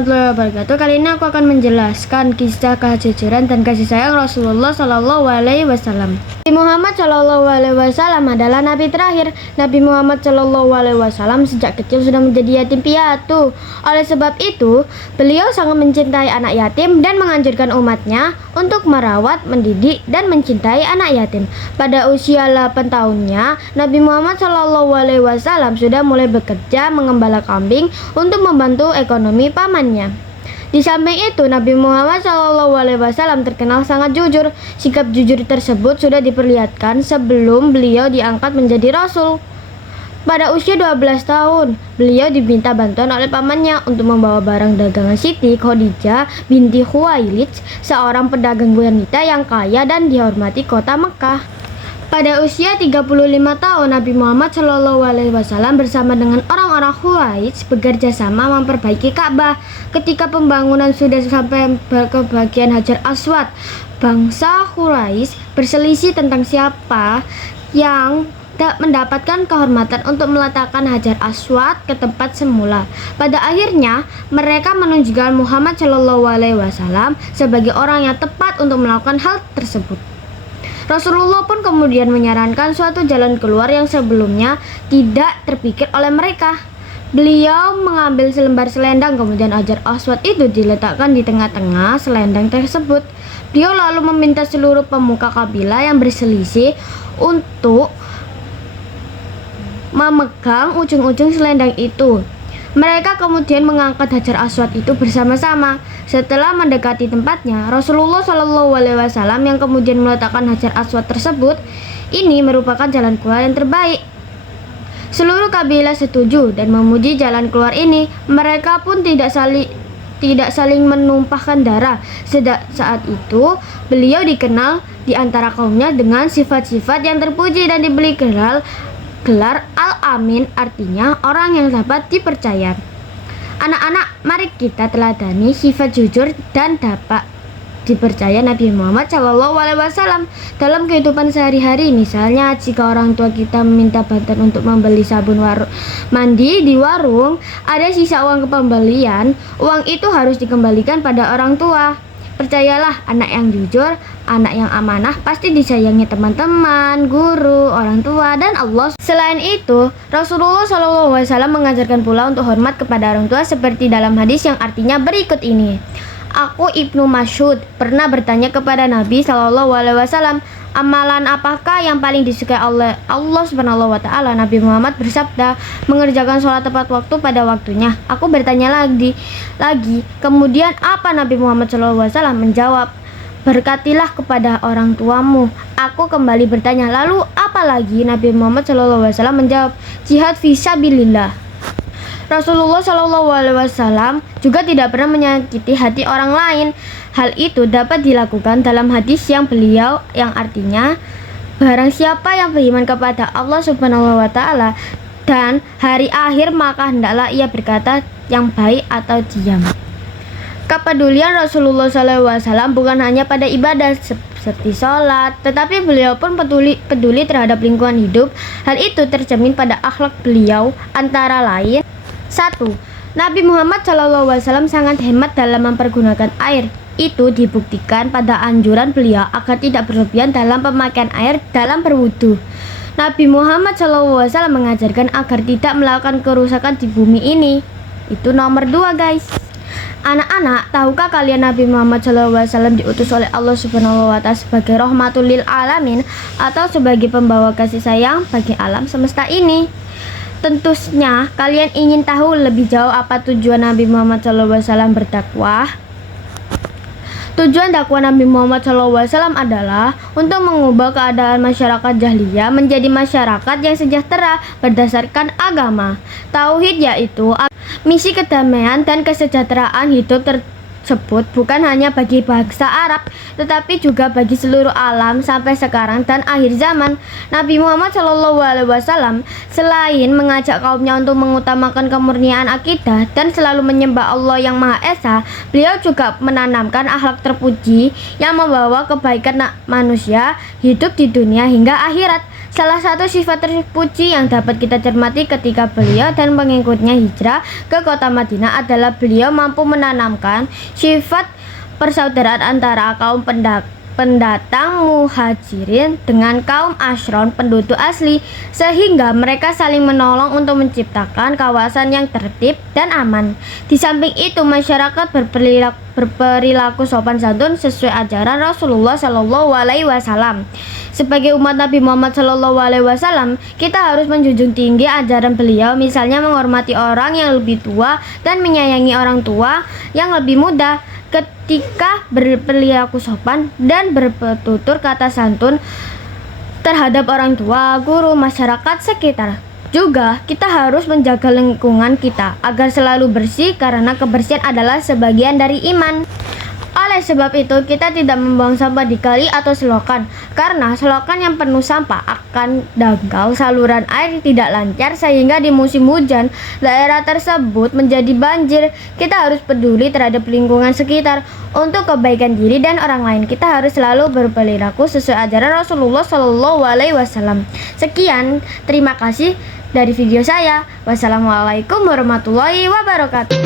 warahmatullahi wabarakatuh. Kali ini aku akan menjelaskan kisah kejujuran dan kasih sayang Rasulullah Shallallahu Alaihi Wasallam. Nabi Muhammad Shallallahu Alaihi Wasallam adalah nabi terakhir. Nabi Muhammad Shallallahu Alaihi Wasallam sejak kecil sudah menjadi yatim piatu. Oleh sebab itu, beliau sangat mencintai anak yatim dan menganjurkan umatnya untuk merawat, mendidik, dan mencintai anak yatim. Pada usia 8 tahunnya, Nabi Muhammad Shallallahu Alaihi Wasallam sudah mulai bekerja mengembala kambing untuk membantu ekonomi pamannya. Di samping itu, Nabi Muhammad SAW terkenal sangat jujur. Sikap jujur tersebut sudah diperlihatkan sebelum beliau diangkat menjadi Rasul. Pada usia 12 tahun, beliau diminta bantuan oleh pamannya untuk membawa barang dagangan Siti Khadijah binti Khuwailid, seorang pedagang wanita yang kaya dan dihormati kota Mekah. Pada usia 35 tahun, Nabi Muhammad SAW bersama dengan orang-orang Quraisy bekerja sama memperbaiki Ka'bah. Ketika pembangunan sudah sampai ke bagian Hajar Aswad, bangsa Quraisy berselisih tentang siapa yang mendapatkan kehormatan untuk meletakkan Hajar Aswad ke tempat semula. Pada akhirnya, mereka menunjukkan Muhammad SAW sebagai orang yang tepat untuk melakukan hal tersebut. Rasulullah pun kemudian menyarankan suatu jalan keluar yang sebelumnya tidak terpikir oleh mereka. Beliau mengambil selembar selendang, kemudian Hajar Aswad itu diletakkan di tengah-tengah selendang tersebut. Beliau lalu meminta seluruh pemuka kabilah yang berselisih untuk memegang ujung-ujung selendang itu. Mereka kemudian mengangkat Hajar Aswad itu bersama-sama. Setelah mendekati tempatnya, Rasulullah SAW yang kemudian meletakkan Hajar Aswad tersebut, ini merupakan jalan keluar yang terbaik. Seluruh kabilah setuju dan memuji jalan keluar ini. Mereka pun tidak saling menumpahkan darah. Saat itu, beliau dikenal di antara kaumnya dengan sifat-sifat yang terpuji dan diberi gelar Al-Amin, artinya orang yang dapat dipercaya. Anak-anak, mari kita teladani sifat jujur dan dapat dipercaya Nabi Muhammad SAW dalam kehidupan sehari-hari. Misalnya, jika orang tua kita meminta bantuan untuk membeli sabun mandi di warung, ada sisa uang pembelian, uang itu harus dikembalikan pada orang tua. Percayalah, anak yang jujur, anak yang amanah pasti disayangi teman-teman, guru, orang tua, dan Allah. Selain itu, Rasulullah SAW mengajarkan pula untuk hormat kepada orang tua seperti dalam hadis yang artinya berikut ini. Aku Ibnu Mas'ud pernah bertanya kepada Nabi SAW, amalan apakah yang paling disukai oleh Allah Subhanahu wa Ta'ala? Nabi Muhammad bersabda, mengerjakan sholat tepat waktu pada waktunya. Aku bertanya lagi. Kemudian apa? Nabi Muhammad SAW menjawab, berkatilah kepada orang tuamu. Aku kembali bertanya, lalu apa lagi? Nabi Muhammad SAW menjawab, jihad fisabilillah. Rasulullah SAW juga tidak pernah menyakiti hati orang lain. Hal itu dapat dilakukan dalam hadis yang artinya, barang siapa yang beriman kepada Allah Subhanahu wa Ta'ala dan hari akhir, maka hendaklah ia berkata yang baik atau diam. Kepedulian Rasulullah SAW bukan hanya pada ibadah seperti sholat, tetapi beliau pun peduli terhadap lingkungan hidup. Hal itu tercermin pada akhlak beliau, antara lain 1. Nabi Muhammad SAW sangat hemat dalam mempergunakan air. Itu dibuktikan pada anjuran beliau agar tidak berlebihan dalam pemakaian air dalam berwudu. Nabi Muhammad SAW mengajarkan agar tidak melakukan kerusakan di bumi ini. Itu nomor 2, guys. Anak-anak, tahukah kalian Nabi Muhammad SAW diutus oleh Allah Subhanahu wa Ta'ala sebagai rahmatul lil alamin, atau sebagai pembawa kasih sayang bagi alam semesta ini? Tentunya kalian ingin tahu lebih jauh apa tujuan Nabi Muhammad SAW berdakwah. Tujuan dakwah Nabi Muhammad SAW adalah untuk mengubah keadaan masyarakat jahiliyah menjadi masyarakat yang sejahtera berdasarkan agama tauhid, yaitu misi kedamaian dan kesejahteraan hidup tersebut bukan hanya bagi bangsa Arab, tetapi juga bagi seluruh alam sampai sekarang dan akhir zaman. Nabi Muhammad SAW selain mengajak kaumnya untuk mengutamakan kemurnian akidah dan selalu menyembah Allah yang Maha Esa, beliau juga menanamkan akhlak terpuji yang membawa kebaikan manusia hidup di dunia hingga akhirat. Salah satu sifat terpuji yang dapat kita cermati ketika beliau dan pengikutnya hijrah ke kota Madinah adalah beliau mampu menanamkan sifat persaudaraan antara kaum pendatang muhajirin dengan kaum Ashron penduduk asli, sehingga mereka saling menolong untuk menciptakan kawasan yang tertib dan aman. Di samping itu, masyarakat berperilaku sopan santun sesuai ajaran Rasulullah Shallallahu Alaihi Wasallam. Sebagai umat Nabi Muhammad Shallallahu Alaihi Wasallam, kita harus menjunjung tinggi ajaran beliau, misalnya menghormati orang yang lebih tua dan menyayangi orang tua yang lebih muda. Ketika berperilaku sopan dan bertutur kata santun terhadap orang tua, guru, masyarakat sekitar. Juga kita harus menjaga lingkungan kita agar selalu bersih, karena kebersihan adalah sebagian dari iman. Oleh sebab itu, kita tidak membuang sampah di kali atau selokan, karena selokan yang penuh sampah akan dangkal, saluran air tidak lancar, sehingga di musim hujan daerah tersebut menjadi banjir. Kita harus peduli terhadap lingkungan sekitar untuk kebaikan diri dan orang lain. Kita harus selalu berperilaku sesuai ajaran Rasulullah Shallallahu Alaihi Wasallam. Sekian, terima kasih dari video saya. Wassalamualaikum warahmatullahi wabarakatuh.